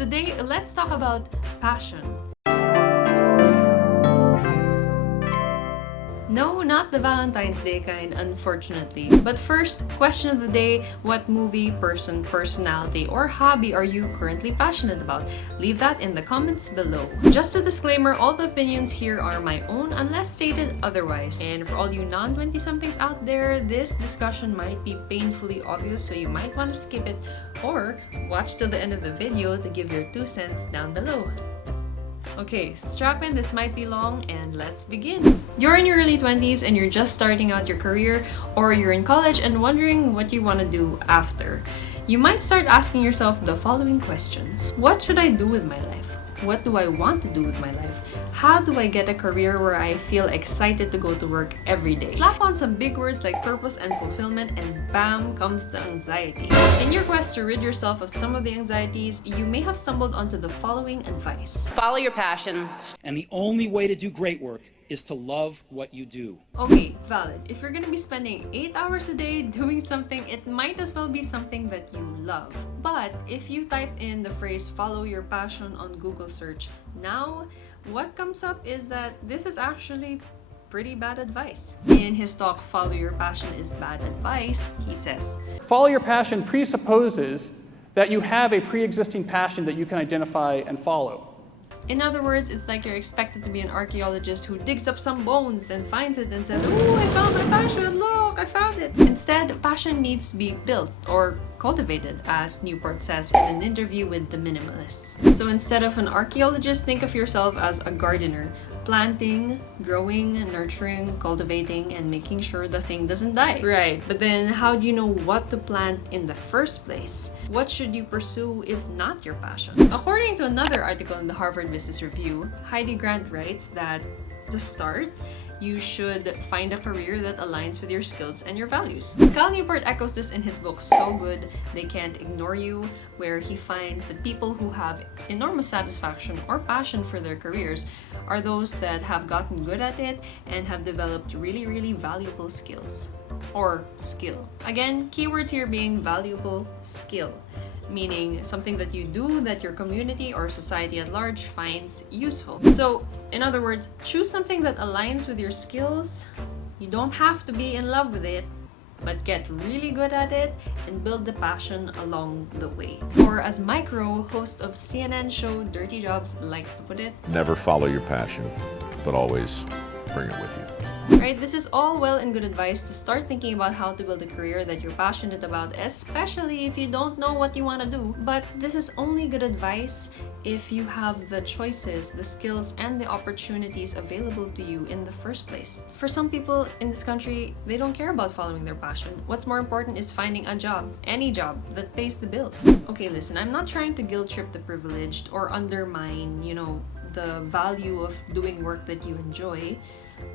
Today, let's talk about passion. No, not the Valentine's Day kind, unfortunately. But first, question of the day, what movie, person, personality, or hobby are you currently passionate about? Leave that in the comments below. Just a disclaimer, all the opinions here are my own unless stated otherwise. And for all you non-20-somethings out there, this discussion might be painfully obvious, so you might want to skip it or watch till the end of the video to give your 2 cents down below. Okay, strap in, this might be long, and let's begin. You're in your early 20s and you're just starting out your career, or you're in college and wondering what you want to do after. You might start asking yourself the following questions. What should I do with my life? What do I want to do with my life? How do I get a career where I feel excited to go to work every day? Slap on some big words like purpose and fulfillment and bam comes the anxiety. In your quest to rid yourself of some of the anxieties, you may have stumbled onto the following advice. Follow your passion. And the only way to do great work is to love what you do. Okay, valid. If you're gonna be spending 8 hours a day doing something, it might as well be something that you love. But if you type in the phrase follow your passion on Google search now, what comes up is that this is actually pretty bad advice. In his talk, Follow Your Passion is Bad Advice, he says, follow your passion presupposes that you have a pre-existing passion that you can identify and follow. In other words, it's like you're expected to be an archaeologist who digs up some bones and finds it and says, "Ooh, I found my passion, look, I found it." Instead, passion needs to be built or cultivated, as Newport says in an interview with the Minimalists. So instead of an archaeologist, think of yourself as a gardener, planting, growing, nurturing, cultivating, and making sure the thing doesn't die. Right, but then how do you know what to plant in the first place? What should you pursue if not your passion? According to another article in the Harvard Business Review, Heidi writes that to start, you should find a career that aligns with your skills and your values. Cal Newport echoes this in his book So Good They Can't Ignore You, where he finds that people who have enormous satisfaction or passion for their careers are those that have gotten good at it and have developed really, really valuable skills. Or skill. Again, keywords here being valuable skill, meaning something that you do that your community or society at large finds useful. So, in other words, choose something that aligns with your skills. You don't have to be in love with it, but get really good at it and build the passion along the way. Or as Mike Rowe, host of CNN show Dirty Jobs, likes to put it, never follow your passion, but always bring it with you. Right, this is all well and good advice to start thinking about how to build a career that you're passionate about, especially if you don't know what you want to do. But this is only good advice if you have the choices, the skills, and the opportunities available to you in the first place. For some people in this country, they don't care about following their passion. What's more important is finding a job, any job, that pays the bills. Okay, listen, I'm not trying to guilt trip the privileged or undermine, the value of doing work that you enjoy.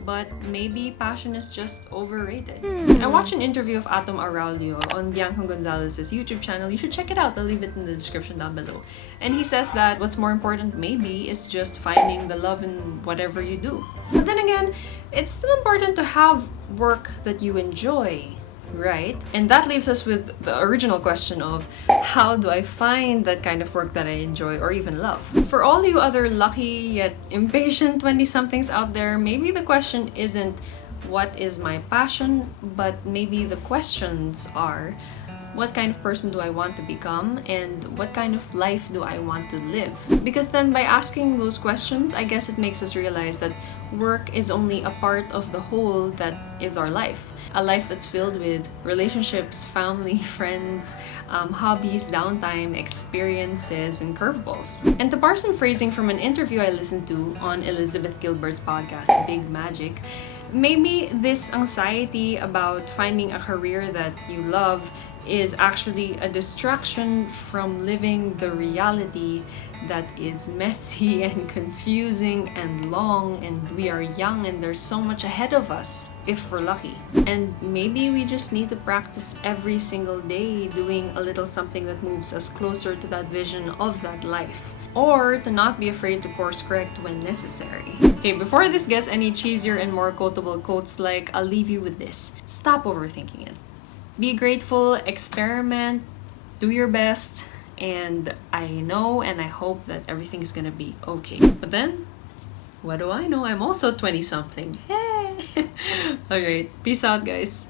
But maybe passion is just overrated. I watched an interview of Araullo on Bianca Gonzalez's YouTube channel. You should check it out. I'll leave it in the description down below. And he says that what's more important maybe is just finding the love in whatever you do. But then again, it's still important to have work that you enjoy, right? And that leaves us with the original question of how do I find that kind of work that I enjoy or even love? For all you other lucky yet impatient 20-somethings out there, maybe the question isn't what is my passion, but maybe the questions are what kind of person do I want to become and what kind of life do I want to live? Because then by asking those questions, I guess it makes us realize that work is only a part of the whole that is our life. A life that's filled with relationships, family, friends, hobbies, downtime, experiences, and curveballs. And to parse some phrasing from an interview I listened to on Elizabeth Gilbert's podcast, Big Magic, maybe this anxiety about finding a career that you love is actually a distraction from living the reality that is messy and confusing and long, and we are young and there's so much ahead of us if we're lucky. And maybe we just need to practice every single day doing a little something that moves us closer to that vision of that life. Or to not be afraid to course correct when necessary. Okay, before this gets any cheesier and more quotable quotes like, I'll leave you with this. Stop overthinking it. Be grateful, experiment, do your best, and I know and I hope that everything is gonna be okay. But then, what do I know? I'm also 20 something. Hey! Alright, peace out guys.